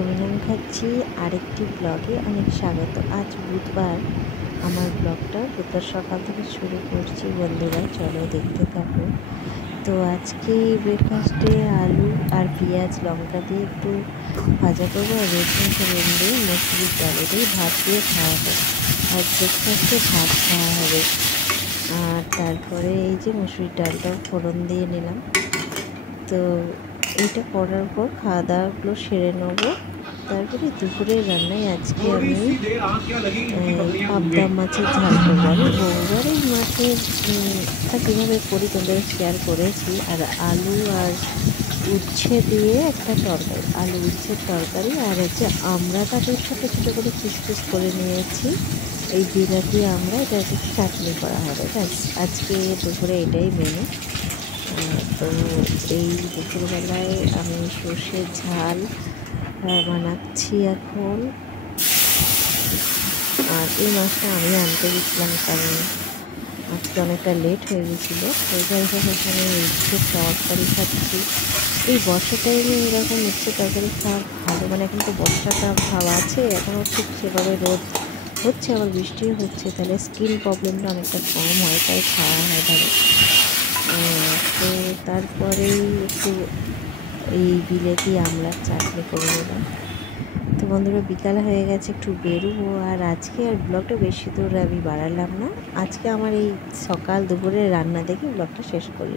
সুমিনাম খাচ্ছি আরেকটি ব্লগে অনেক স্বাগত। আজ বুধবার, আমার ব্লগটা বুধবার সকাল থেকে শুরু করছি। বন্ধুরা চলো দেখতে থাকো। তো আজকে ব্রেকফাস্টে আলু আর পেঁয়াজ লঙ্কা দিয়ে একটু ভাজা করবো, আর রসুন ফোড়ন দিয়ে মসুরির ডালে দিয়ে ভাত দিয়ে খাওয়া হবে। আর ব্রেকফাস্টে ভাত খাওয়া হবে। আর তারপরে এই যে মসুরির ডালটাও ফোড়ন দিয়ে নিলাম। তো এইটা করার পর খাওয়া দাওয়াগুলো সেরে নেবো। তারপরে দুপুরের রান্নায় আজকে আমি পাবদা মাছের ঝাল করবো। আমি বহুবার এই মাছের কীভাবে করি তোমাদের শেয়ার করেছি। আর আলু আর উচ্ছে দিয়ে একটা তরকারি, আলু উচ্ছের তরকারি, আর হচ্ছে আমড়াটাকে ছোটো ছোটো করে পিস পিস করে নিয়েছি। এই বিলাতি আমড়া, এটা হচ্ছে চাটনি করা হবে। ব্যাস, আজকে দুপুরে এটাই মেনু। তো এই দুপুরবেলায় আমি সর্ষের ঝাল বানাচ্ছি এখন। আর এই মাছটা আমি আনতে গেছিলাম, কারণ আজকে অনেকটা লেট হয়ে গেছিলো। তো যাই হোক, এখানে উচ্ছের তরকারি খাচ্ছি। এই বর্ষা টাইমে এরকম উচ্ছের তরকারি খাওয়া ভালো। মানে এখন তো বর্ষাটা ভাব আছে, এখনও ঠিক সেভাবে রোদ হচ্ছে, আবার বৃষ্টিও হচ্ছে, তাহলে স্কিন প্রবলেমটা অনেকটা কম হয়, তাই খাওয়া হয় ধরো। তো তারপরেই একটু এই বিলেতি আমড়ার চাটনি করে নিলাম। তো বন্ধুরা, বিকাল হয়ে গেছে, একটু বেরোবো। আর আজকে আর ব্লগটা বেশি দূর আমি বাড়ালাম না। আজকে আমার এই সকাল দুপুরের রান্না দেখে ব্লগটা শেষ করলাম।